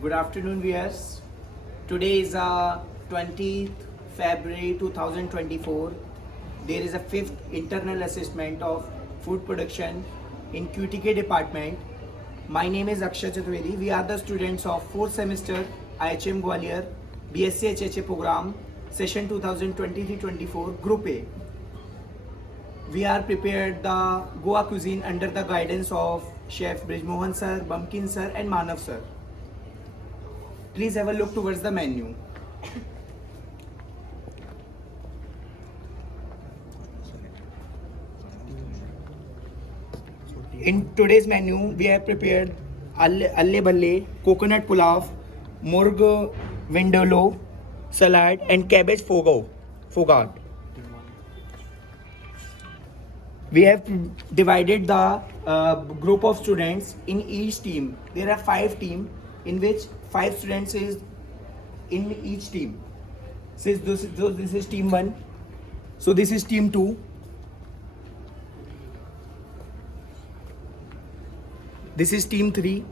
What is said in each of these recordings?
Good afternoon, viewers. Today is 20th February 2024. There is a fifth internal assessment of food production in QTK department. My name is Akshay Chaturvedi. We are the students of 4th semester IHM Gwalior BSc HHA program session 2023-24 Group A. We are prepared the Goa cuisine under the guidance of Chef Brijmohan sir, Bankim sir and Manav sir. Please have a look towards the menu. In today's menu, we have prepared alle bhalle, coconut pulao, murg vindaloo, salad and cabbage fogart. We have divided the group of students in each team. There are 5 teams in which 5 students is in each team. Since this is team 1, so this is team 2. This is team 3.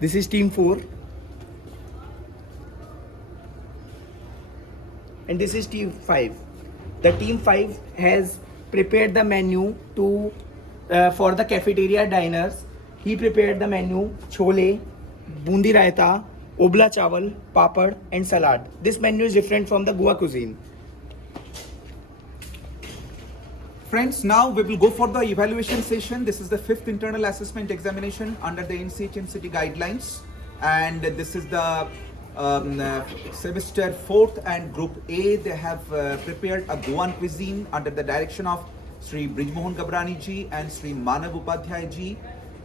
This is team 4. And this is team 5. The team 5 has prepared the menu to for the cafeteria diners. He prepared the menu: chole, bundi raita, obla chawal, papad and salad. This menu is different from the Goa cuisine. Friends, now we will go for the evaluation session. This is the 5th internal assessment examination under the NCHMCT guidelines, and this is the semester 4th and group A. They have prepared a Goan cuisine under the direction of Sri Brijmohan Gabrani ji and Sri Manav Upadhyay ji.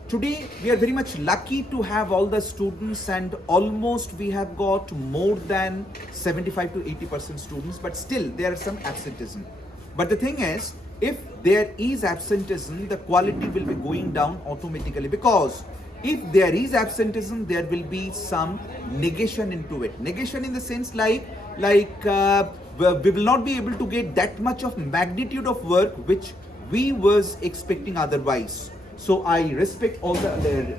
Today we are very much lucky to have all the students, and almost we have got more than 75 to 80% students, but still there are some absenteeism. But the thing is, if there is absenteeism, the quality will be going down automatically, because if there is absenteeism, there will be some negation into it. Negation in the sense like we will not be able to get that much of magnitude of work which we was expecting otherwise. So I respect all the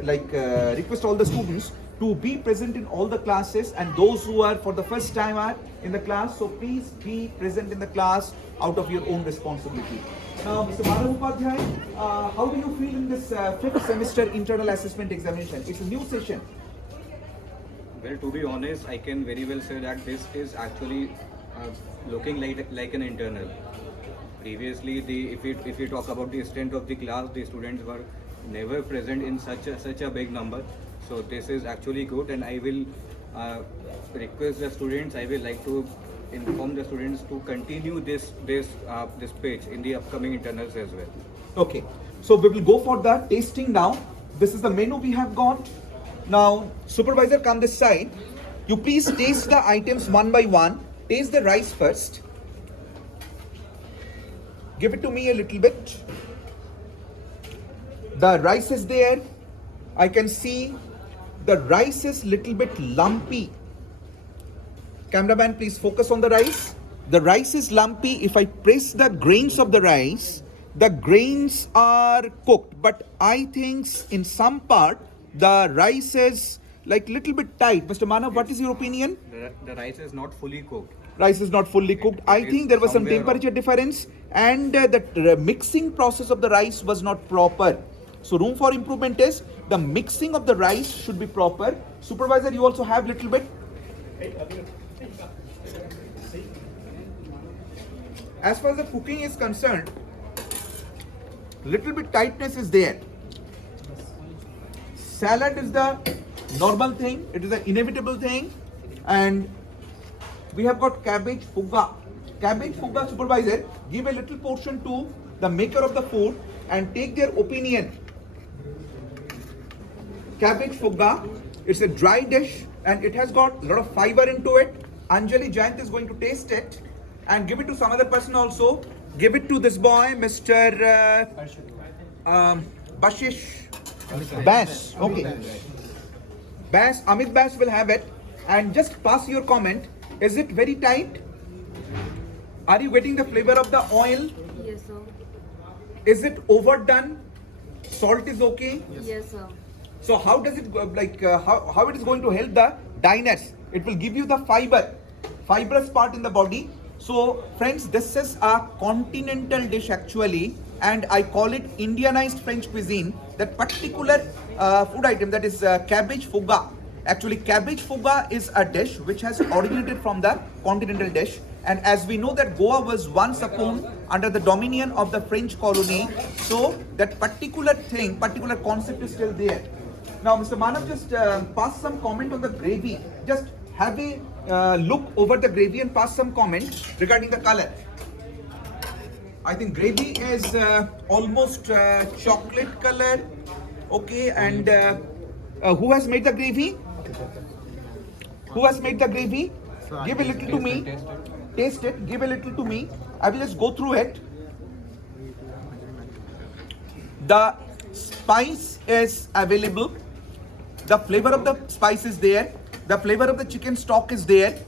request all the students to be present in all the classes, and those who are for the first time are in the class, so please be present in the class out of your own responsibility. Now, Mr. Manav Upadhyay, how do you feel in this 5th semester internal assessment examination? It's a new session. Well, to be honest, I can very well say that this is actually looking like an internal. Previously, if we talk about the strength of the class, the students were never present in such a big number. So this is actually good, and I will request the students. I will like to inform the students to continue this page in the upcoming internals as well. Okay, so we will go for the tasting now. This is the menu we have got. Now, supervisor, come this side. You please taste the items one by one. Taste the rice first. Give it to me a little bit. The rice is there. I can see the rice is little bit lumpy. Cameraman, please focus on the rice. The rice is lumpy. If I press the grains of the rice, the grains are cooked, but I think in some part the rice is like little bit tight. Mr. Manav, what is your opinion? The rice is not fully cooked. Rice is not fully cooked. I think there was some temperature difference, and the mixing process of the rice was not proper. So room for improvement is the mixing of the rice should be proper. Supervisor, you also have little bit. As far as the cooking is concerned, little bit tightness is there. Salad is the normal thing. It is an inevitable thing, and we have got cabbage fuga. Cabbage fuga, supervisor, give a little portion to the maker of the food and take their opinion. Cabbage fuga, it's a dry dish and it has got a lot of fiber into it. Anjali Jayant is going to taste it and give it to some other person also. Give it to this boy, Mr. Bashish Bass. Okay. Bass, Amit Bass will have it, and just pass your comment. Is it very tight? Are you getting the flavor of the oil? Yes, sir. Is it overdone? Salt is okay? Yes, sir. So how does it how it is going to help the diners? It will give you the fibrous part in the body. So friends, this is a continental dish actually, and I call it Indianized French cuisine. That particular food item, that is cabbage fouga. Actually, cabbage fouga is a dish which has originated from the continental dish. And as we know that Goa was once upon under the dominion of the French colony, so that particular concept is still there. Now, Mr. Manav, just pass some comment on the gravy. Just have a look over the gravy and pass some comment regarding the color. I think gravy is almost chocolate color. Okay, and who has made the gravy? Who has made the gravy? Give a little to me. Taste it. Give a little to me. I will just go through it. The spice is available. The flavor of the spice is there. The flavor of the chicken stock is there.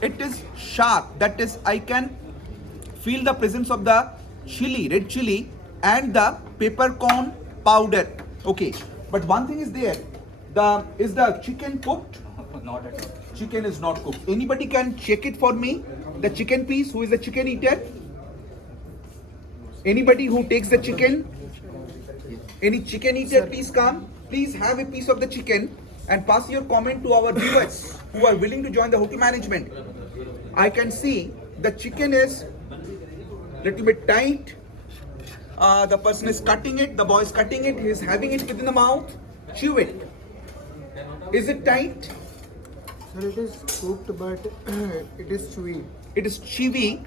It is sharp. That is, I can feel the presence of the chili, red chili, and the peppercorn powder. Okay, but one thing is there. Is the chicken cooked? Not at all. Chicken is not cooked. Anybody can check it for me? The chicken piece. Who is the chicken eater? Anybody who takes the chicken? Any chicken eater, please come. Please have a piece of the chicken and pass your comment to our viewers who are willing to join the hotel management. I can see the chicken is little bit tight. The person is cutting it. The boy is cutting it. He is having it within the mouth. Chew it. Is it tight? Sir, it is cooked, but it is chewy. It is chewy.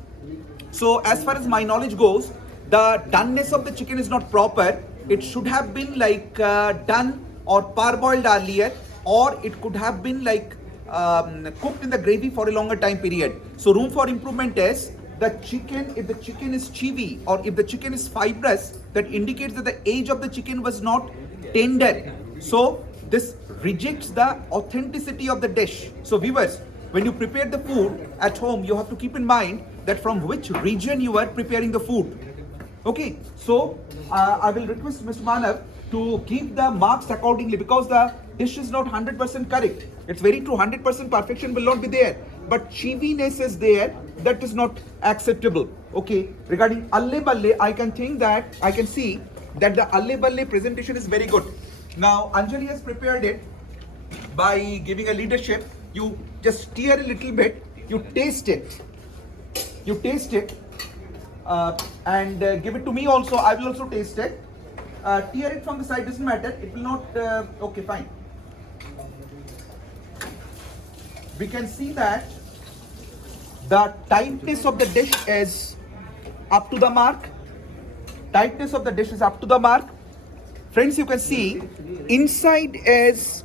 So as far as my knowledge goes, the doneness of the chicken is not proper. It should have been like done or parboiled earlier, or it could have been like cooked in the gravy for a longer time period. So room for improvement is the chicken. If the chicken is chewy or if the chicken is fibrous, that indicates that the age of the chicken was not tender. So this rejects the authenticity of the dish. So viewers, when you prepare the food at home, you have to keep in mind that from which region you are preparing the food. Okay, so I will request Mr. Manav to give the marks accordingly, because the dish is not 100% correct. It's very true, 100% perfection will not be there, but chewiness is there. That is not acceptable. Okay, regarding alle balle, I can see that the alle balle presentation is very good. Now Anjali has prepared it by giving a leadership. You just stir a little bit, you taste it, and give it to me also. I will also taste it. Tear it from the side, doesn't matter. It will not. Okay, fine. We can see that the tightness of the dish is up to the mark. Friends, you can see inside is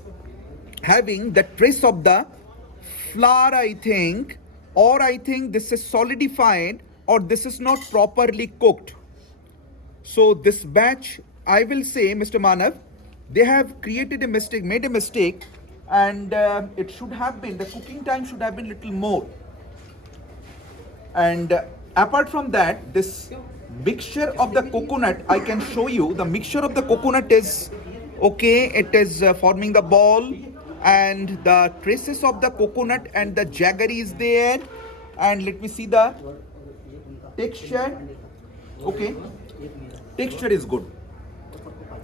having the trace of the flour, I think, or I think this is solidified, or this is not properly cooked. So this batch, I will say, Mr. Manav, they have created a mistake, made a mistake, and it should have been, the cooking time should have been little more. And apart from that, this mixture of the coconut, I can show you, the mixture of the coconut is okay. It is forming the ball, and the traces of the coconut and the jaggery is there. And let me see the texture. Okay, texture is good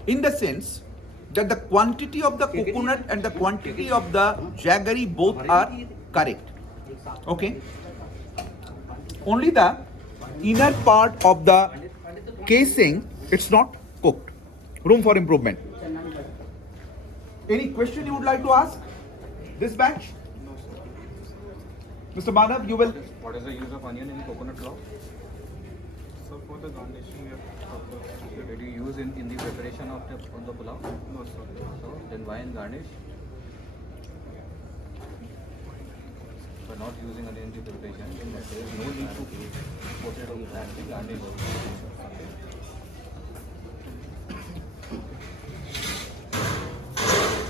in the sense that the quantity of the coconut and the quantity of the jaggery both are correct. Okay, only the inner part of the casing, it's not cooked. Room for improvement. Any question you would like to ask this batch? Mr. Manav, you will. What is the use of onion in coconut flour? So for the garnishing, we have Did you use in the preparation of the pulao? no, sir. So then why in garnish? By not using onion in the preparation, then there is no need to put it on that garnish.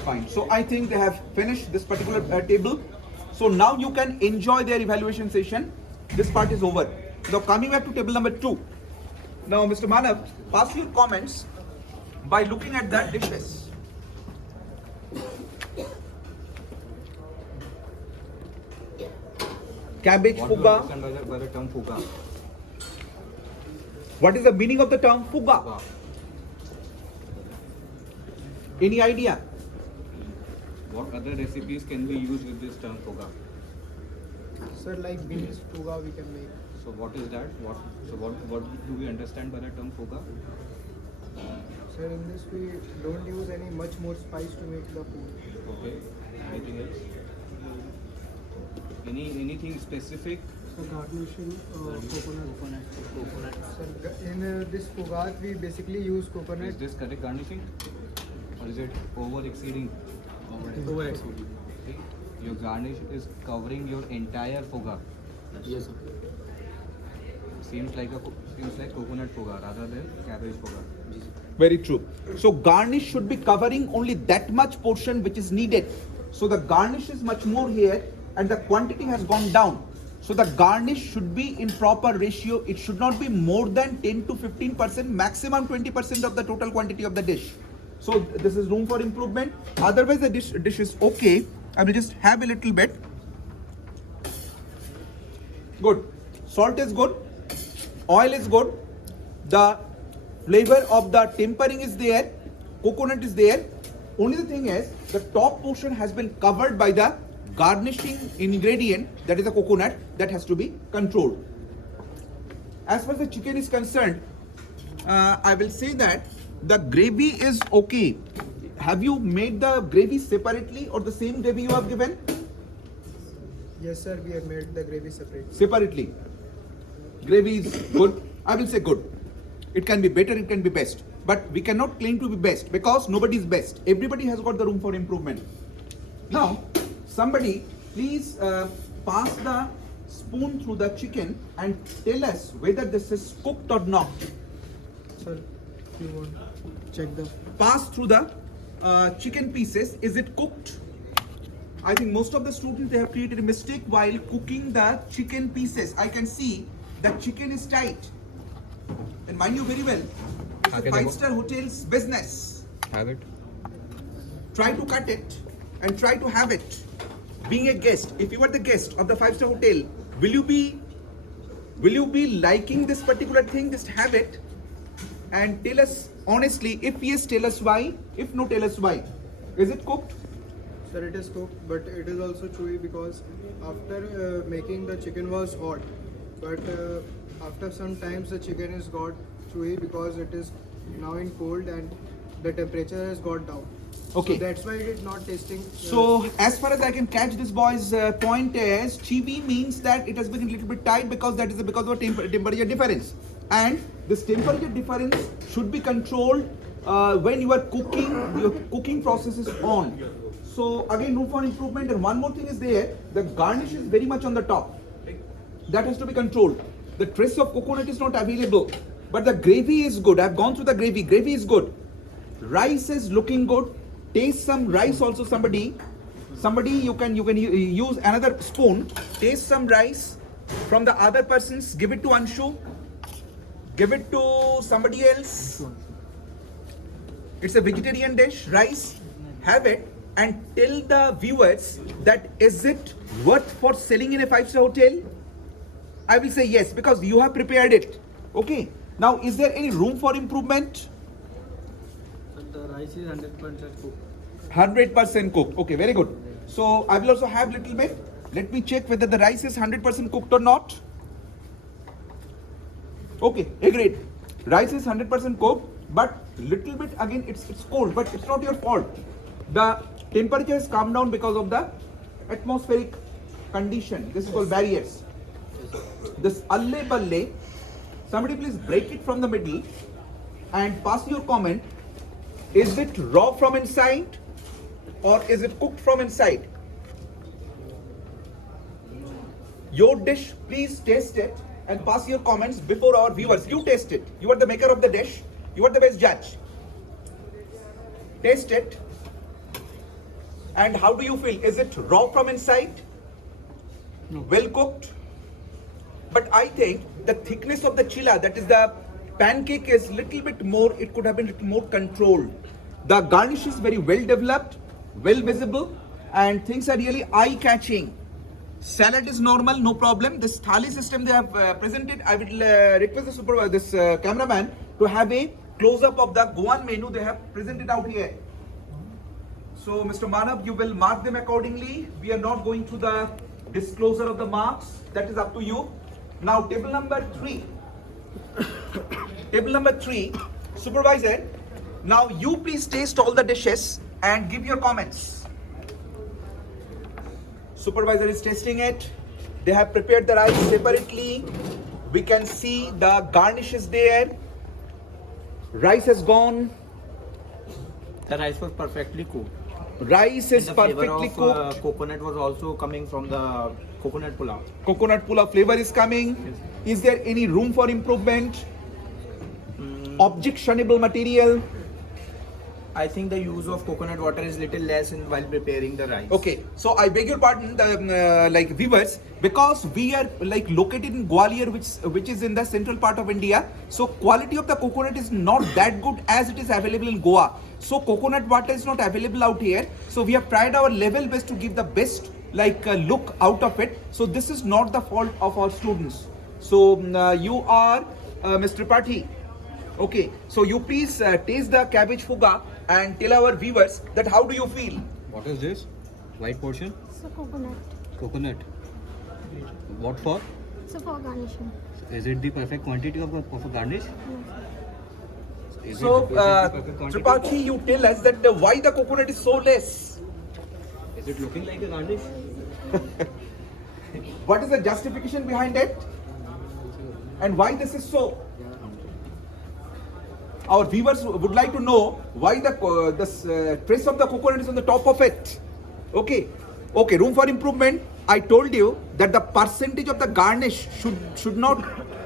Fine. So I think they have finished this particular table. So now you can enjoy their evaluation session. This part is over. Now coming back to table number 2. Now Mr. Manav, pass your comments by looking at the dishes. cabbage What do you fuga. understand by the term fuga? What is the meaning of the term fuga? Fuga. Any idea? What other recipes can be used with this term fuga? Sir, like beans fuga we can make. So what is that? What do we understand by the term fuga? Sir, in this we don't use any much more spice to make the food. Okay. Anything else? Anything specific? So garnishing coconut. Sir, in this fugat we basically use coconut. Is this correct garnishing? Or is it over exceeding? Over exceeding. See, your garnish is covering your entire fuga. Yes, sir. Seems like coconut fuga rather than cabbage fuga. Very true. So garnish should be covering only that much portion which is needed. So the garnish is much more here and the quantity has gone down. So the garnish should be in proper ratio. It should not be more than 10 to 15%, maximum 20% of the total quantity of the dish. So this is room for improvement. Otherwise the dish is okay. I will just have a little bit. Good. Salt is good. Oil is good. The flavor of the tempering is there. Coconut is there. Only the thing is the top portion has been covered by the garnishing ingredient, that is the coconut, that has to be controlled. As far as the chicken is concerned, I will say that the gravy is okay. Have you made the gravy separately or the same gravy you have given? Yes, sir, we have made the gravy separate. Separately. Gravy is good. I will say good. It can be better, it can be best. But we cannot claim to be best because nobody is best. Everybody has got the room for improvement. Now, somebody please pass the spoon through the chicken and tell us whether this is cooked or not. Sir, if you want, check the. Pass through the chicken pieces. Is it cooked? I think most of the students, they have created a mistake while cooking the chicken pieces. I can see that chicken is tight. And mind you very well, it's a five-star hotel's business. Have it. Try to cut it and try to have it. Being a guest, if you are the guest of the five-star hotel, will you be liking this particular thing? Just have it and tell us honestly. If yes, tell us why. If no, tell us why. Is it cooked? Sir, it is cooked, but it is also chewy because after making the chicken was hot, but after some times the chicken is got chewy because it is now in cold and the temperature has got down. Okay. So that's why it is not tasting. So as far as I can catch this boy's point is, chewy means that it has been a little bit tight because that is because of temperature difference. And this temperature difference should be controlled when you are cooking, your cooking process is on. So again, room for improvement. And one more thing is there, the garnish is very much on the top. That has to be controlled. The trace of coconut is not available, but the gravy is good. I've gone through the gravy. Gravy is good. Rice is looking good. Taste some rice also. Somebody, you can use another spoon. Taste some rice from the other person's. Give it to Anshu. Give it to somebody else. It's a vegetarian dish. Rice. Have it and tell the viewers that is it worth for selling in a five-star hotel? I will say yes because you have prepared it. Okay. Now, is there any room for improvement? The rice is 100% cooked. 100% cooked. Okay, very good. So I will also have little bit. Let me check whether the rice is 100% cooked or not. Okay, agreed. Rice is 100% cooked, but little bit again it's cold, but it's not your fault. The temperature has come down because of the atmospheric condition. This is called barriers. This alle balle, somebody please break it from the middle and pass your comment. Is it raw from inside or is it cooked from inside? Your dish, please taste it and pass your comments before our viewers. You taste it. You are the maker of the dish. You are the best judge. Taste it. And how do you feel? Is it raw from inside? No. Well cooked? But I think the thickness of the chilla, that is the pancake, is little bit more, it could have been little more controlled. The garnish is very well developed, well visible, and things are really eye-catching. Salad is normal, no problem. This thali system they have presented. I will request the supervisor, this cameraman, to have a close-up of the Goan menu they have presented out here. So, Mr. Manav, you will mark them accordingly. We are not going through the disclosure of the marks. That is up to you. Now, table number 3. Table number 3, supervisor. Now, you please taste all the dishes and give your comments. Supervisor is tasting it. They have prepared the rice separately. We can see the garnish is there. Rice has gone. The rice was perfectly cooked. Rice is The flavor perfectly of cooked. coconut was also coming from the coconut pulao. Coconut pulao flavor is coming. Is there any room for improvement? Objectionable material? I think the use of coconut water is little less in while preparing the rice. Okay, so I beg your pardon, like viewers, because we are like located in Gwalior, which is in the central part of India. So quality of the coconut is not that good as it is available in Goa. So coconut water is not available out here. So we have tried our level best to give the best look out of it. So this is not the fault of our students. So you are Mr. Pathi. Okay, so you please taste the cabbage fuga and tell our viewers that how do you feel? What is this? White portion? So coconut. Coconut. What for? So for garnishing. Is it the perfect quantity of a garnish? Is So, it the perfect quantity? Tripathi, you tell us that why the coconut is so less. Is it looking like a garnish? What is the justification behind it? And why this is so? Our viewers would like to know why the trace of the coconut is on the top of it. Okay, okay. Room for improvement. I told you that the percentage of the garnish should not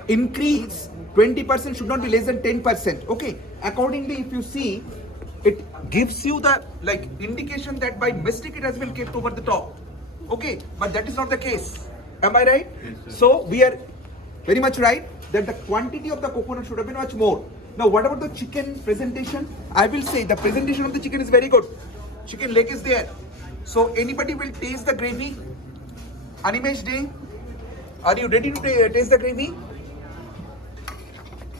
increase. 20% should not be less than 10%. Okay. Accordingly, if you see, it gives you the indication that by mistake it has been kept over the top. Okay, but that is not the case. Am I right? Yes, so we are very much right that the quantity of the coconut should have been much more. Now, what about the chicken presentation? I will say the presentation of the chicken is very good. Chicken leg is there. So, anybody will taste the gravy? Animesh Day, are you ready to taste the gravy?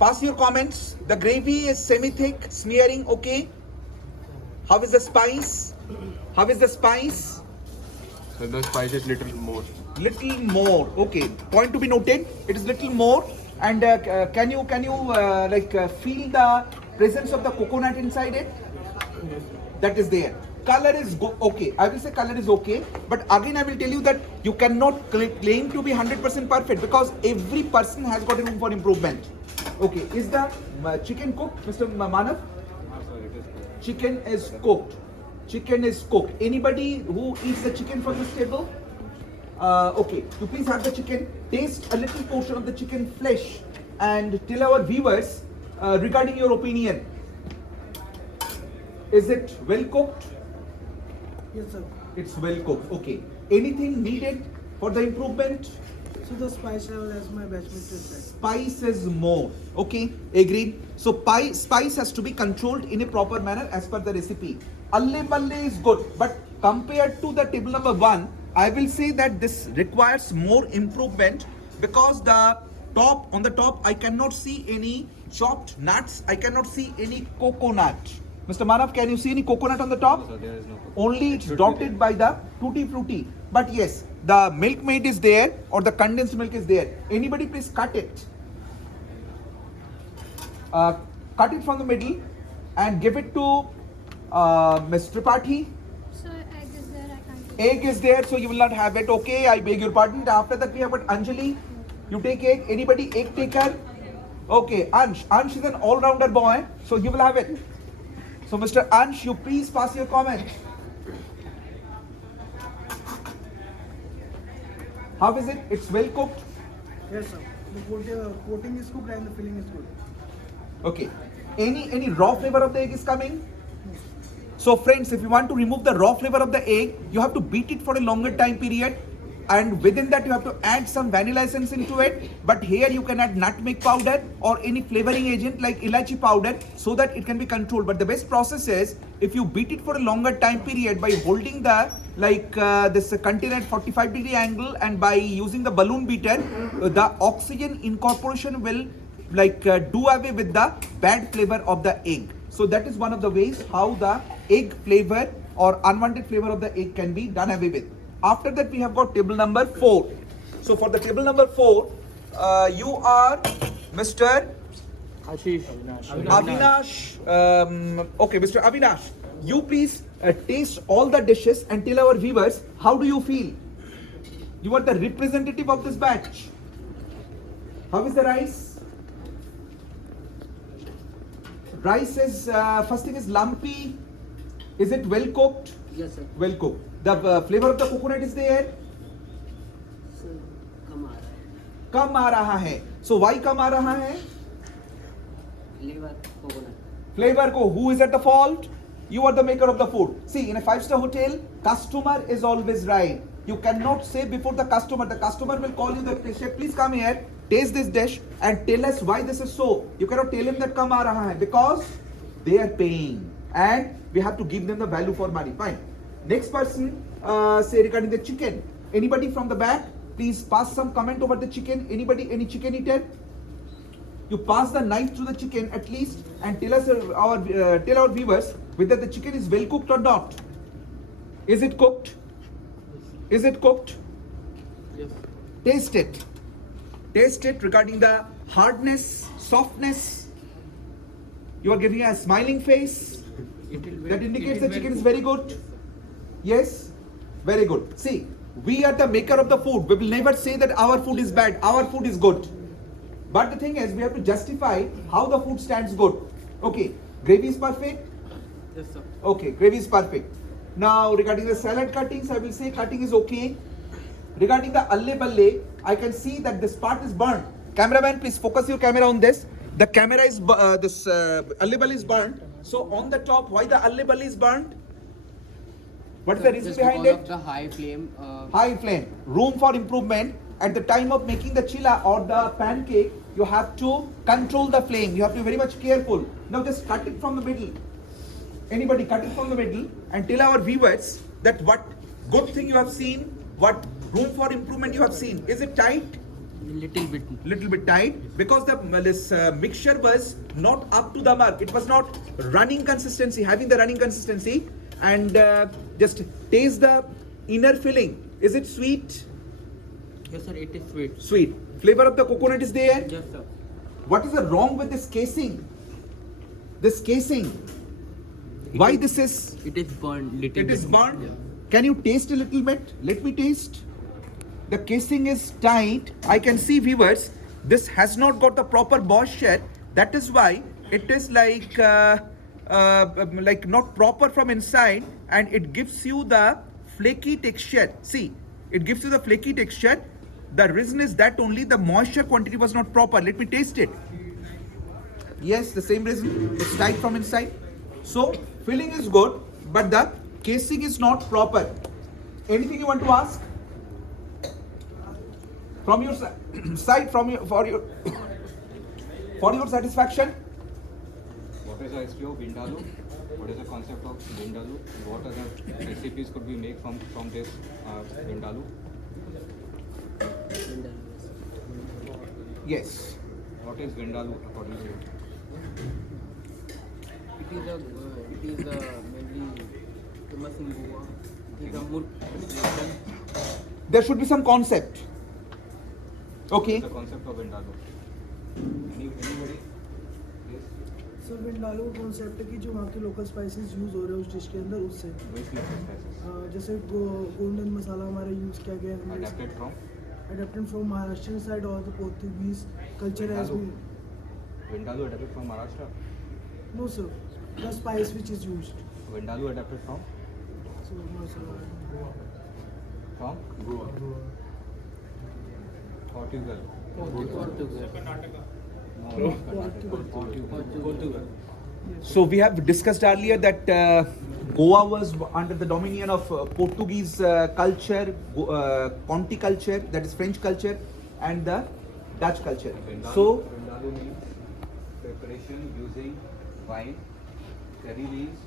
Pass your comments. The gravy is semi-thick, smearing, okay. How is the spice? How is the spice? So the spice is little more. Little more, okay. Point to be noted. It is little more. And can you feel the presence of the coconut inside it? That is there. Color is okay. I will say color is okay. But again, I will tell you that you cannot claim to be 100% perfect because every person has got a room for improvement. Okay, is the chicken cooked, Mr. Manav? Chicken is cooked. Chicken is cooked. Anybody who eats the chicken from this table? Okay, you please have the chicken. Taste a little portion of the chicken flesh and tell our viewers regarding your opinion. Is it well cooked? Yes, sir. It's well cooked. Okay. Anything needed for the improvement? So the spice level, as my batchmate said. Spice is more. Okay, agreed. So spice has to be controlled in a proper manner as per the recipe. Alle malle is good, but compared to the table number 1, I will say that this requires more improvement because on the top I cannot see any chopped nuts. I cannot see any coconut. Mr. Manav, can you see any coconut on the top? So there is no coconut. Only it's dotted by the tutti frutti. But yes, the milkmaid is there or the condensed milk is there. Anybody please cut it. Cut it from the middle and give it to Mr. Tripathi. So egg is there, I can't take. Egg is there, so you will not have it. Okay, I beg your pardon. After that, we have got Anjali. You take egg. Anybody egg taker? Okay, Ansh. Ansh is an all-rounder boy, so you will have it. So, Mr. Ansh, you please pass your comment. How is it? It's well cooked. Yes, sir. The coating is cooked and the filling is good. Okay. Any raw flavor of the egg is coming? So friends, if you want to remove the raw flavor of the egg, you have to beat it for a longer time period. and within that you have to add some vanilla essence into it, but here you can add nutmeg powder or any flavoring agent like ilachi powder so that it can be controlled. But the best process is if you beat it for a longer time period by holding the this container at 45-degree angle, and by using the balloon beater, the oxygen incorporation will do away with the bad flavor of the egg. So that is one of the ways how the egg flavor or unwanted flavor of the egg can be done away with. After that, we have got table number 4. So for the table number 4, you are Mr. Ashish. Avinash. Okay, Mr. Avinash, you please taste all the dishes and tell our viewers how do you feel. You are the representative of this batch. How is the rice? Rice is first thing is lumpy. Is it well cooked? Yes, sir. Well cooked. The flavor of the coconut is there. Sir, come on. कम आ रहा है. So why कम आ रहा है? Liver, coconut. Flavor ko. Who is at the fault? You are the maker of the food. See, in a 5-star hotel, customer is always right. You cannot say before the customer. The customer will call you, the chef, please come here, taste this dish and tell us why this is so. You cannot tell him that kam aa raha hai, because they are paying and we have to give them the value for money. Fine. Next person, say regarding the chicken. Anybody from the back, please pass some comment over the chicken. Anybody, any chicken eater? You pass the knife through the chicken at least and tell us tell our viewers whether the chicken is well cooked or not. Is it cooked? Is it cooked? Yes. Taste it. Taste it regarding the hardness, softness. You are giving a smiling face. That indicates the chicken is very good. Yes, very good. See, we are the maker of the food. We will never say that our food is bad. Our food is good. But the thing is, we have to justify how the food stands good. Okay, gravy is perfect. Yes, sir. Okay, gravy is perfect. Now, regarding the salad cuttings, I will say cutting is okay. Regarding the alle balle, I can see that this part is burnt. Cameraman, please focus your camera on this. The camera is, this alle balle is burnt. So on the top, why the alle balle is burnt? What is the reason behind it? Of the high flame. High flame. Room for improvement. At the time of making the chilla or the pancake, you have to control the flame. You have to be very much careful. Now just cut it from the middle. Anybody cut it from the middle and tell our viewers that what good thing you have seen, what room for improvement you have seen. Is it tight? Little bit. Little bit tight because this mixture was not up to the mark. It was not running consistency, having the running consistency. And just taste the inner filling. Is it sweet? Yes, sir. It is sweet. Sweet. Flavor of the coconut is there. Yes, sir. What is the wrong with this casing? This casing. Why this is? It is burnt. Little It bit. is burnt. Yeah. Can you taste a little bit? Let me taste. The casing is tight. I can see, viewers, this has not got the proper moisture. That is why it is like not proper from inside, and it gives you the flaky texture. See, it gives you the flaky texture. The reason is that only the moisture quantity was not proper. Let me taste it. Yes, the same reason. It's tight from inside. So filling is good, but the casing is not proper. Anything you want to ask? From your side, for your satisfaction. What is the history of Vindaloo? What is the concept of Vindaloo? What other recipes could we make from this Vindaloo? Yes. What is Vindaloo according to you? It is mainly famous in Goa. It is a more tradition. There should be some concept. Okay. The concept of Vindaloo. Anybody? Yes. Sir vindaloo concept है कि जो वहाँ के local spices use हो रहे हैं उस dish के अंदर उससे Which local spices? जैसे गोल्डन मसाला हमारा यूज़ किया गया है Adapted from? adapted from Maharashtrian side or the Portuguese culture has been Vindaloo adapted from Maharashtra? no sir the spice which is used Vindaloo adapted from? so no sir From? Goa. Portugal. No, not Karnataka. Portugal. So we have discussed earlier that Goa was under the dominion of Portuguese culture, Conti culture, that is French culture, and the Dutch culture. So, Vindaloo means preparation using wine, curry leaves,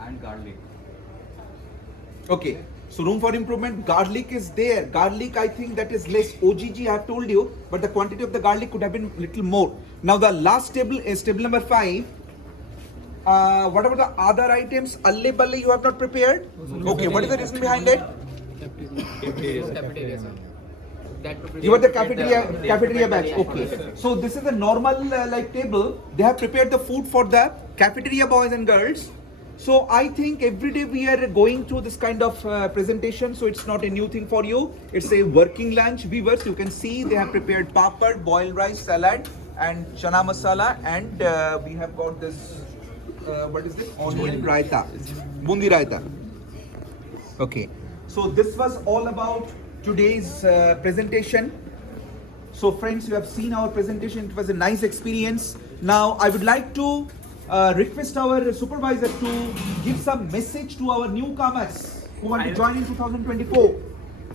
and garlic. okay. So room for improvement. Garlic is there. Garlic, I think that is less. OGG, I have told you, but the quantity of the garlic could have been little more. Now the last table is table number 5. What about the other items? Alle balle you have not prepared? Okay, what is the reason behind it? Cafeteria, sir. That You are the cafeteria batch. Okay. So this is a normal like table. They have prepared the food for the cafeteria boys and girls. So I think every day we are going through this kind of presentation. So it's not a new thing for you. It's a working lunch. Viewers, you can see they have prepared papad, boiled rice, salad, and chana masala, and we have got this. What is this? Onion raita, bundi raita. Okay. So this was all about today's presentation. So friends, you have seen our presentation. It was a nice experience. Now I would like to request our supervisor to give some message to our newcomers who want to join in 2024.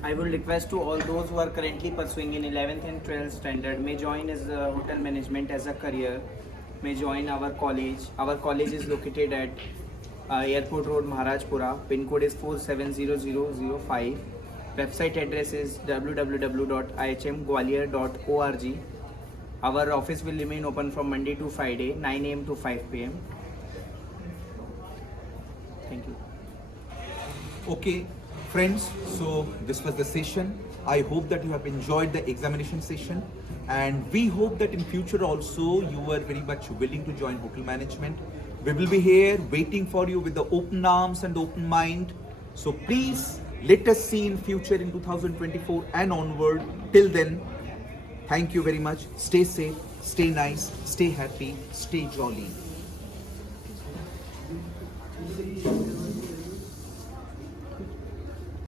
I will request to all those who are currently pursuing in 11th and 12th standard may join as hotel management as a career, may join our college. Our college is located at Airport Road, Maharajpura. Pin code is 470005. Website address is www.ihmgwalior.org. Our office will remain open from Monday to Friday, 9 a.m. to 5 p.m. Thank you. Okay, friends, so this was the session. I hope that you have enjoyed the examination session, and we hope that in future also you are very much willing to join hotel management. We will be here waiting for you with the open arms and open mind. So please let us see in future in 2024 and onward. Till then, thank you very much. Stay safe, stay nice, stay happy, stay jolly.